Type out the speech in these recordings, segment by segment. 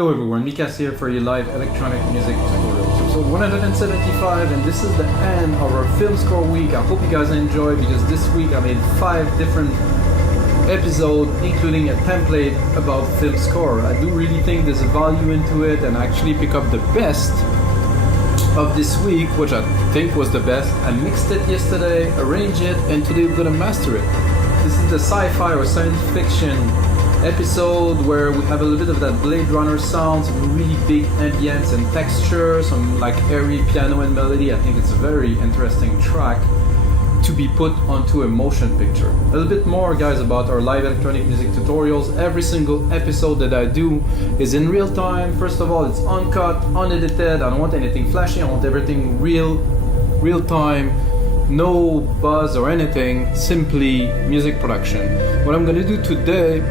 Hello everyone, Mikas here for your live electronic music tutorials. Episode 175, and this is the end of our film score week. I hope you guys enjoy, because this week I made 5 different episodes, including a template about film score. I do really think there's a value into it, and I actually pick up the best of this week, which I think was the best. I mixed it yesterday, arranged it, and today we're gonna master it. This is the sci-fi or science fiction episode where we have a little bit of that Blade Runner sound, some really big ambience and texture, some like airy piano and melody. I think it's a very interesting track to be put onto a motion picture. A little bit more, guys, about our live electronic music tutorials. Every single episode that I do is in real time. First of all, it's uncut, unedited. I don't want anything flashy. I want everything real time. No buzz or anything, simply music production. What I'm gonna do today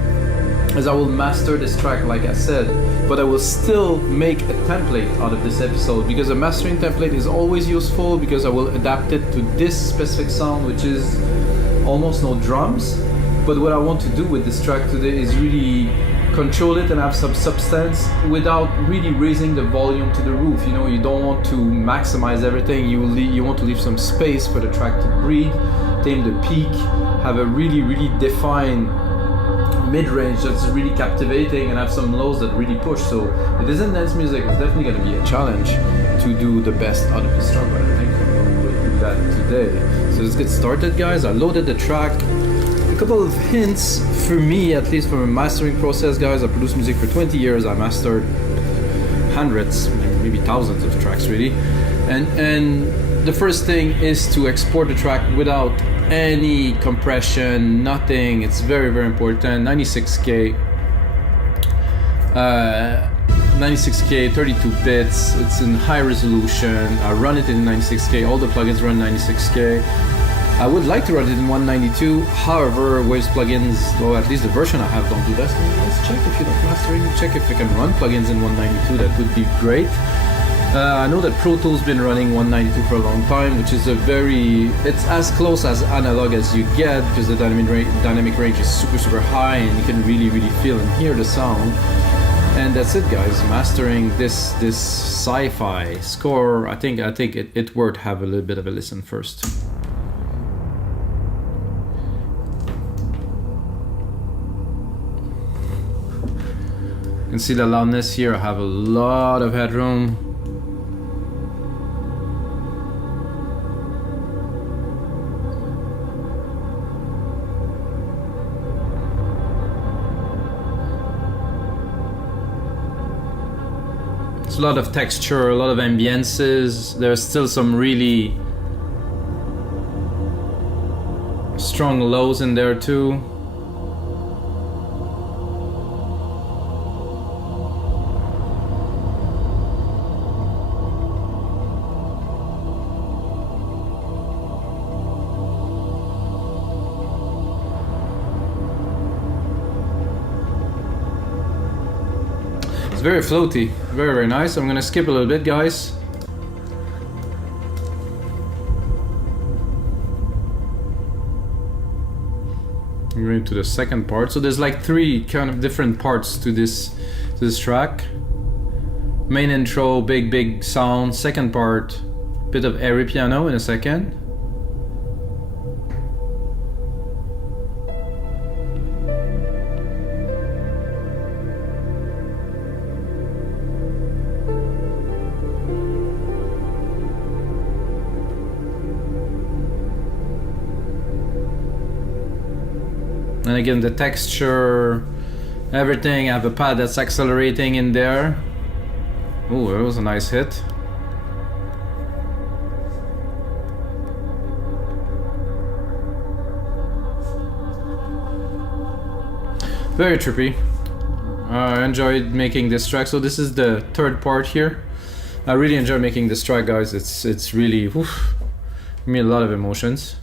is I will master this track, like I said, but I will still make a template out of this episode, because a mastering template is always useful, because I will adapt it to this specific sound, which is almost no drums. But what I want to do with this track today is really control it and have some substance without really raising the volume to the roof. You know, you don't want to maximize everything. You want to leave some space for the track to breathe, tame the peak, have a really defined mid-range that's really captivating, and have some lows that really push. So it isn't dance music. It's definitely going to be a challenge to do the best out of this track, but I think we'll do that today. So let's get started, guys. I loaded the track. A couple of hints for me, at least from a mastering process, guys. I produced music for 20 years. I mastered hundreds, maybe thousands of tracks, really. And the first thing is to export the track without any compression, nothing. It's very important. 96K, 32 bits. It's in high resolution. I run it in 96K. All the plugins run 96K. I would like to run it in 192. However, Waves plugins, or at least the version I have, don't do that. Let's check if you're not mastering. Check if you can run plugins in 192. That would be great. I know that Pro Tools been running 192 for a long time, which is it's as close as analog as you get, because the dynamic range is super high, and you can really feel and hear the sound. And that's it, guys. Mastering this sci-fi score, I think it worth have a little bit of a listen first. You can see the loudness here. I have a lot of headroom. A lot of texture, a lot of ambiences. There's still some really strong lows in there too. It's very floaty, very nice. I'm gonna skip a little bit, guys. I'm going to the second part. So there's like 3 kind of different parts to this track. Main intro, big sound. Second part, bit of airy piano in a second. And again, the texture, everything. I have a pad that's accelerating in there. Oh, that was a nice hit. Very trippy. I enjoyed making this track. So this is the third part here. I really enjoy making this track, guys. It's really, give me a lot of emotions.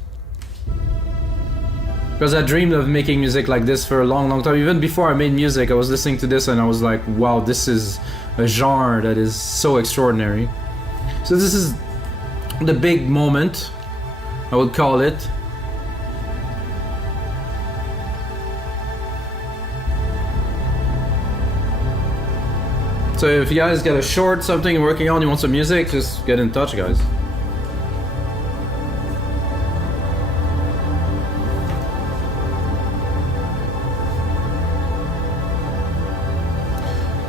Because I dreamed of making music like this for a long time. Even before I made music, I was listening to this and I was like, wow, this is a genre that is so extraordinary. So this is the big moment, I would call it. So if you guys got a short something you're working on, you want some music, just get in touch, guys.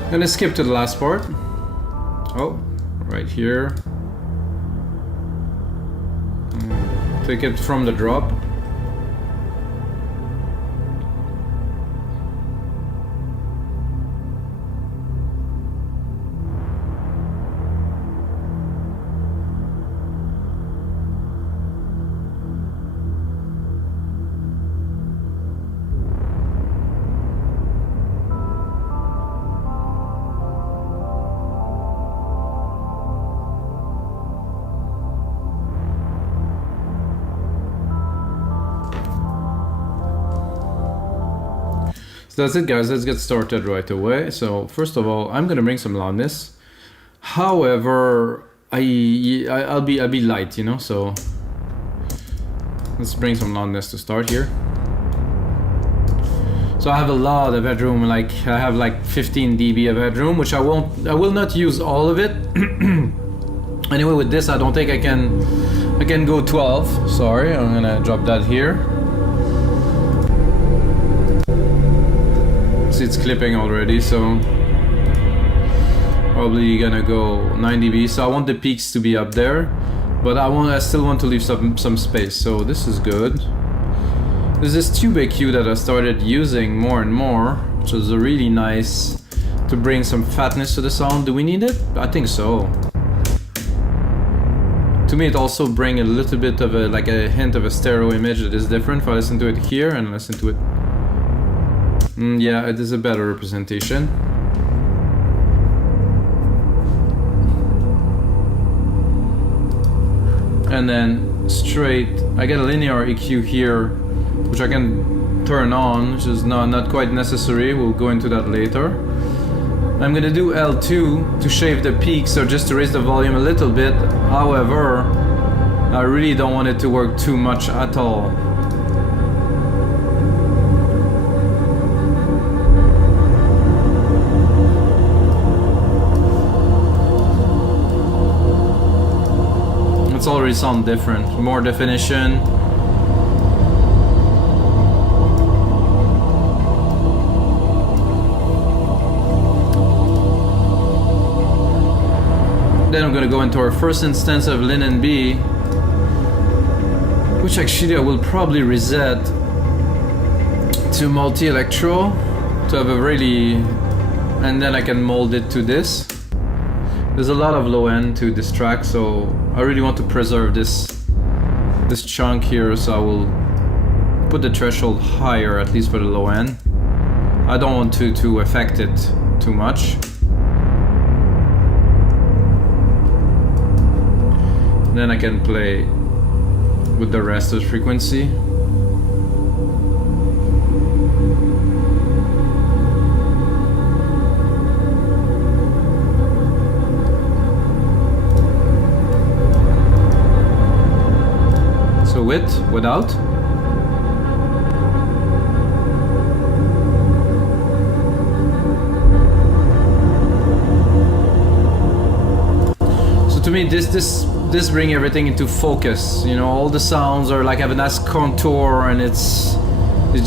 I'm gonna skip to the last part. Oh, right here. Take it from the drop. So that's it, guys. Let's get started right away. So first of all, I'm gonna bring some loudness. However, I'll be light, you know. So let's bring some loudness to start here. So I have a lot of headroom. Like I have like 15 dB of headroom, which I will not use all of it. Anyway, with this, I don't think I can go 12. Sorry, I'm gonna drop that here. See, it's clipping already, so probably gonna go 9 dB. So I want the peaks to be up there, but I still want to leave some space. So this is good. There's this tube EQ that I started using more and more, which is really nice to bring some fatness to the sound. Do we need it? I think so. To me, it also brings a little bit of like a hint of a stereo image that is different. If I listen to it here and listen to it. Yeah, it is a better representation. And then straight, I get a linear EQ here, which I can turn on, which is not quite necessary. We'll go into that later. I'm gonna do L2 to shave the peaks, or just to raise the volume a little bit. However, I really don't want it to work too much at all. It's already sound different, more definition. Then I'm gonna go into our first instance of LINMB, which actually I will probably reset to multi-electro to have a really, and then I can mold it to this. There's a lot of low end to this track, so I really want to preserve this chunk here, so I will put the threshold higher, at least for the low end. I don't want to affect it too much. Then I can play with the rest of the frequency. With, without. So to me, this bring everything into focus. You know, all the sounds are like have a nice contour, and it's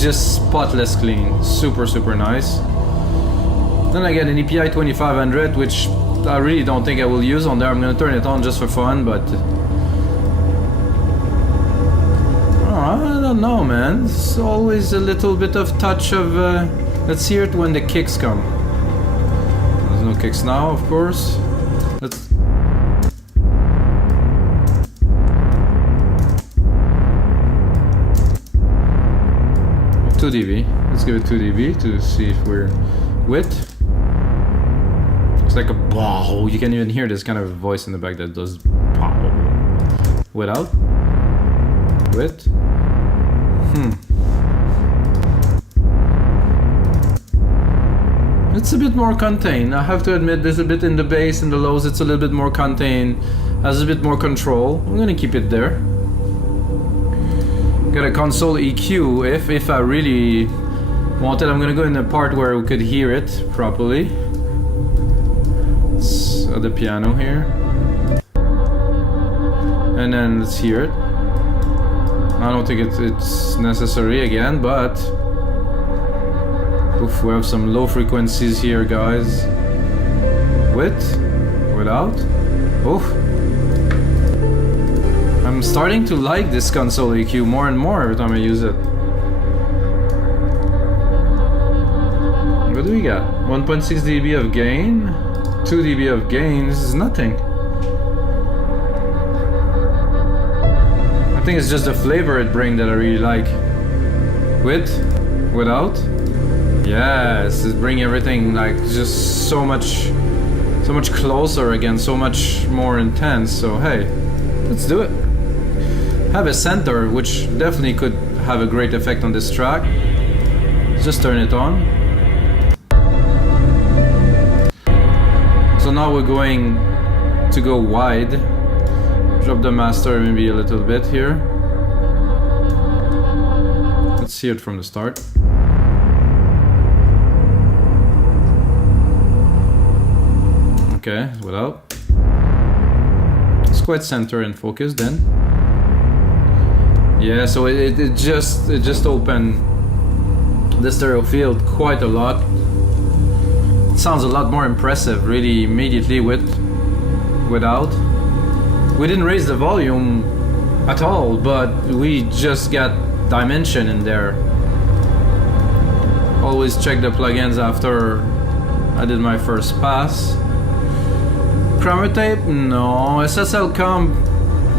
just spotless clean. Super nice. Then I get an EPI 2500, which I really don't think I will use on there. I'm gonna turn it on just for fun, but. I don't know, man. It's always a little bit of touch of. Let's hear it when the kicks come. There's no kicks now, of course. Let's. 2 dB. Let's give it 2 dB to see if we're with. It's like a bow. You can even hear this kind of voice in the back that does bow. Without. With. It's a bit more contained. I have to admit, there's a bit in the bass and the lows. It's a little bit more contained. Has a bit more control. I'm gonna keep it there. Got a console EQ. If I really want it, I'm gonna go in the part where we could hear it properly. at the piano here. And then let's hear it. I don't think it's necessary again, but oof, we have some low frequencies here, guys. With, without. Oh, I'm starting to like this console EQ more and more every time I use it. What do we got? 1.6 dB of gain, 2 dB of gain. This is nothing. I think it's just the flavor it brings that I really like. With, without. Yes, it's bringing everything like just so much closer again, so much more intense. So hey, let's do it. Have a center, which definitely could have a great effect on this track. Just turn it on. So now we're going to go wide. Drop the master maybe a little bit here. Let's hear it from the start. Okay, without. It's quite center and focused then. Yeah, so it just opened the stereo field quite a lot. It sounds a lot more impressive really immediately without. We didn't raise the volume at all, but we just got dimension in there. Always check the plugins after I did my first pass. Chroma tape? No. SSL Comp?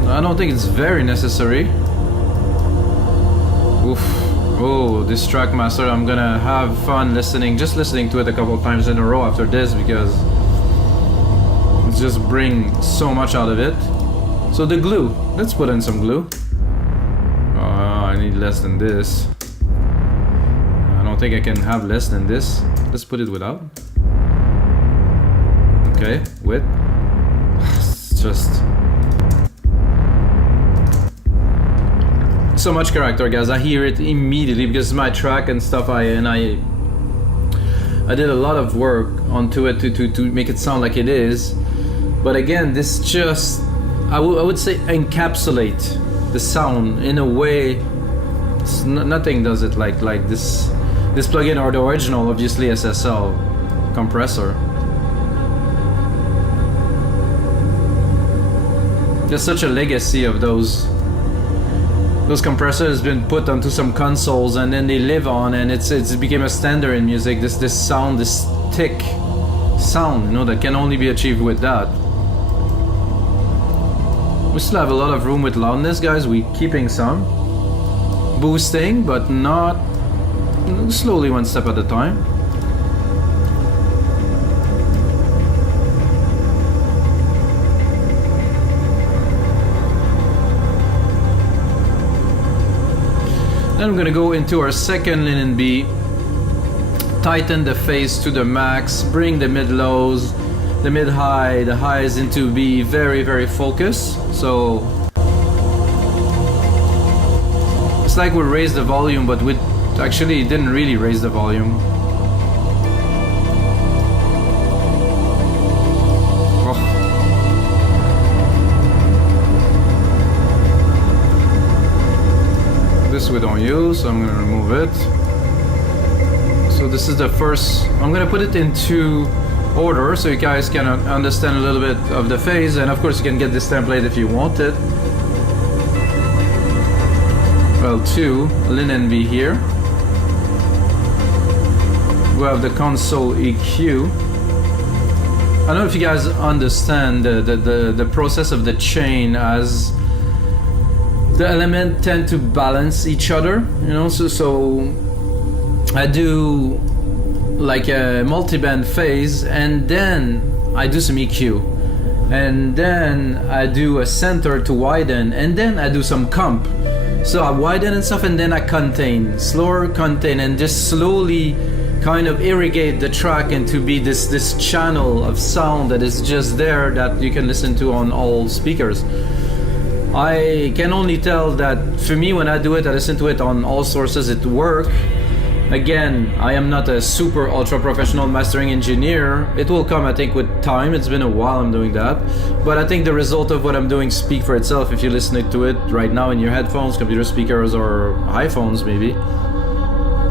I don't think it's very necessary. Oof. Oh, this track master, I'm gonna have fun listening, just listening to it a couple of times in a row after this, because it just brings so much out of it. So the glue, let's put in some glue. I need less than this. I don't think I can have less than this. Let's put it without. Okay, with. It's just so much character, guys. I hear it immediately because it's my track and stuff. I did a lot of work onto it to make it sound like it is. But again, this just I would say encapsulate the sound in a way. Nothing does it like this plugin or the original, obviously SSL compressor. There's such a legacy of those compressors been put onto some consoles and then they live on, and it became a standard in music. This sound, this thick sound, you know, that can only be achieved with that. We still have a lot of room with loudness, guys. We keeping some boosting, but not slowly, one step at a time. Then I'm gonna go into our second LINMB, tighten the phase to the max, bring the mid-lows, the mid-high, the highs into be very, very focused. So it's like we raised the volume, but we actually didn't really raise the volume. This we don't use, so I'm gonna remove it. So this is the first. I'm gonna put it into order so you guys can understand a little bit of the phase, and of course you can get this template if you want it. L2 LINMB here. We have the console EQ. I don't know if you guys understand the process of the chain, as the elements tend to balance each other, you know. So I do like a multi-band phase, and then I do some EQ, and then I do a center to widen, and then I do some comp. So I widen and stuff, and then I contain, slower contain, and just slowly kind of irrigate the track into be this channel of sound that is just there that you can listen to on all speakers. I can only tell that for me, when I do it, I listen to it on all sources, it works. Again, I am not a super ultra professional mastering engineer. It will come, I think, with time. It's been a while I'm doing that. But I think the result of what I'm doing speak for itself if you're listening to it right now in your headphones, computer speakers, or iPhones maybe.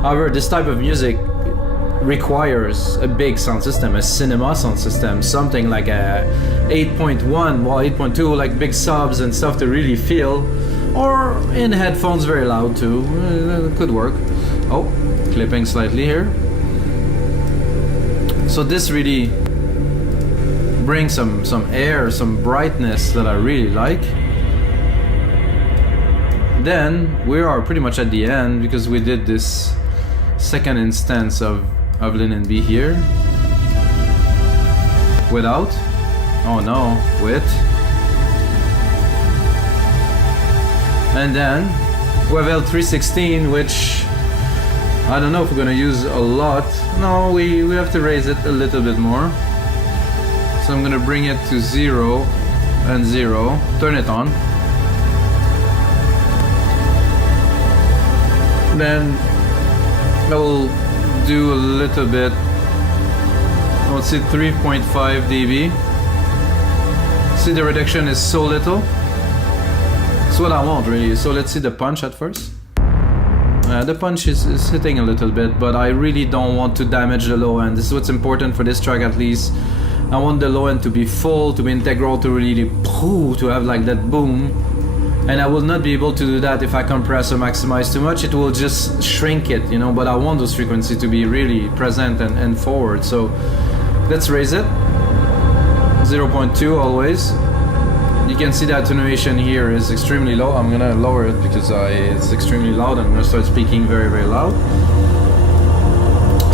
However, this type of music requires a big sound system, a cinema sound system, something like a 8.1, well 8.2, like big subs and stuff to really feel. Or in headphones very loud too, it could work. Oh, clipping slightly here. So this really brings some air, some brightness that I really like. Then we are pretty much at the end because we did this second instance of LINMB here. Without. Oh no, with. And then we have L316, which I don't know if we're gonna use a lot. No, we have to raise it a little bit more. So I'm gonna bring it to 0 and 0. Turn it on. Then I will do a little bit. Let's see, 3.5 dB. See, the reduction is so little. It's what I want really. So let's see the punch at first. The punch is hitting a little bit, but I really don't want to damage the low end. This is what's important for this track at least. I want the low end to be full, to be integral, to really to have like that boom. And I will not be able to do that if I compress or maximize too much. It will just shrink it, you know, but I want those frequencies to be really present and forward. So let's raise it. 0.2 always. You can see the attenuation here is extremely low. I'm gonna lower it because it's extremely loud. I'm gonna start speaking very, very loud.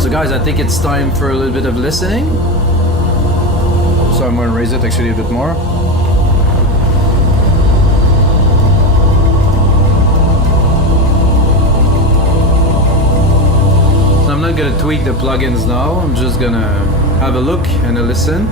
So guys, I think it's time for a little bit of listening. So I'm gonna raise it actually a bit more. So I'm not gonna tweak the plugins now. I'm just gonna have a look and a listen.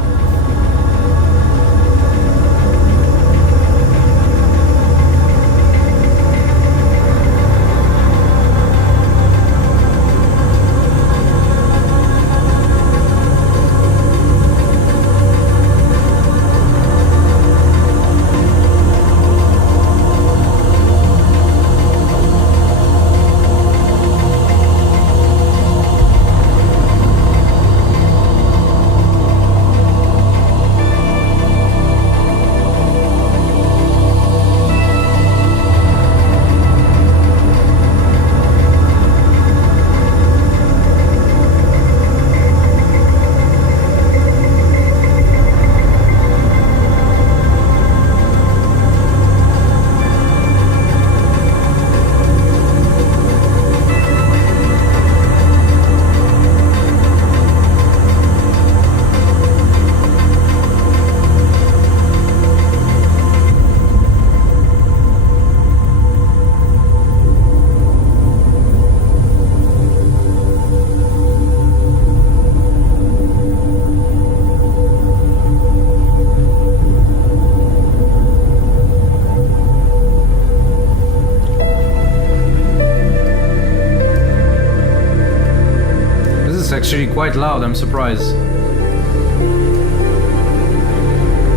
Actually quite loud, I'm surprised.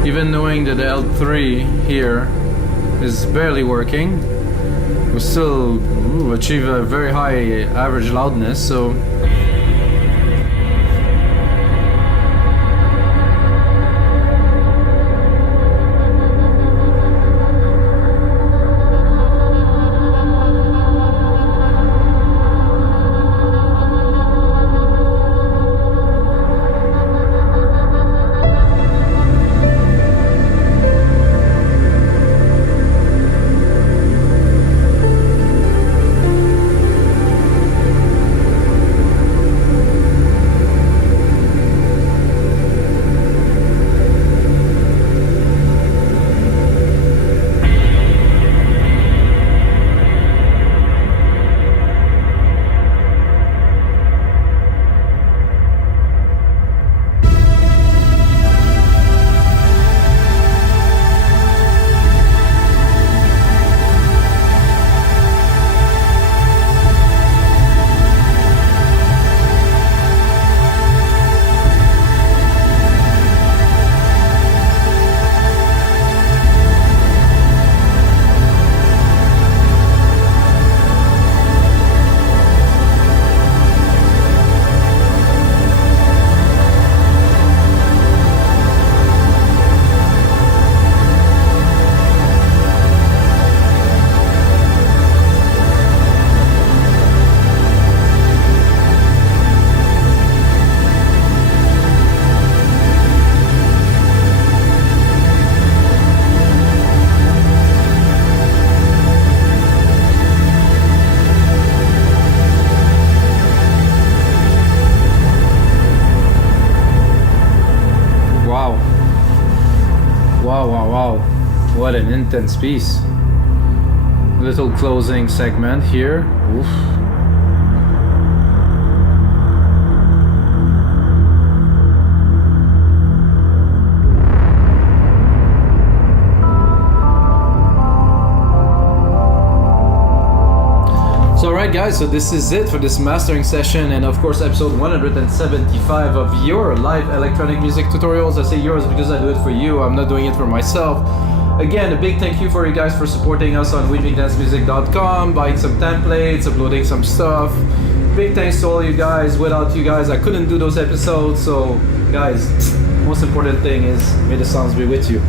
Even knowing that the L3 here is barely working, we still achieve a very high average loudness, so Wow. What an intense piece. Little closing segment here. Oof. So alright guys, so this is it for this mastering session, and of course episode 175 of your live electronic music tutorials. I say yours because I do it for you, I'm not doing it for myself. Again, a big thank you for you guys for supporting us on weavingdancemusic.com, buying some templates, uploading some stuff. Big thanks to all you guys. Without you guys I couldn't do those episodes, so guys, most important thing is may the sounds be with you.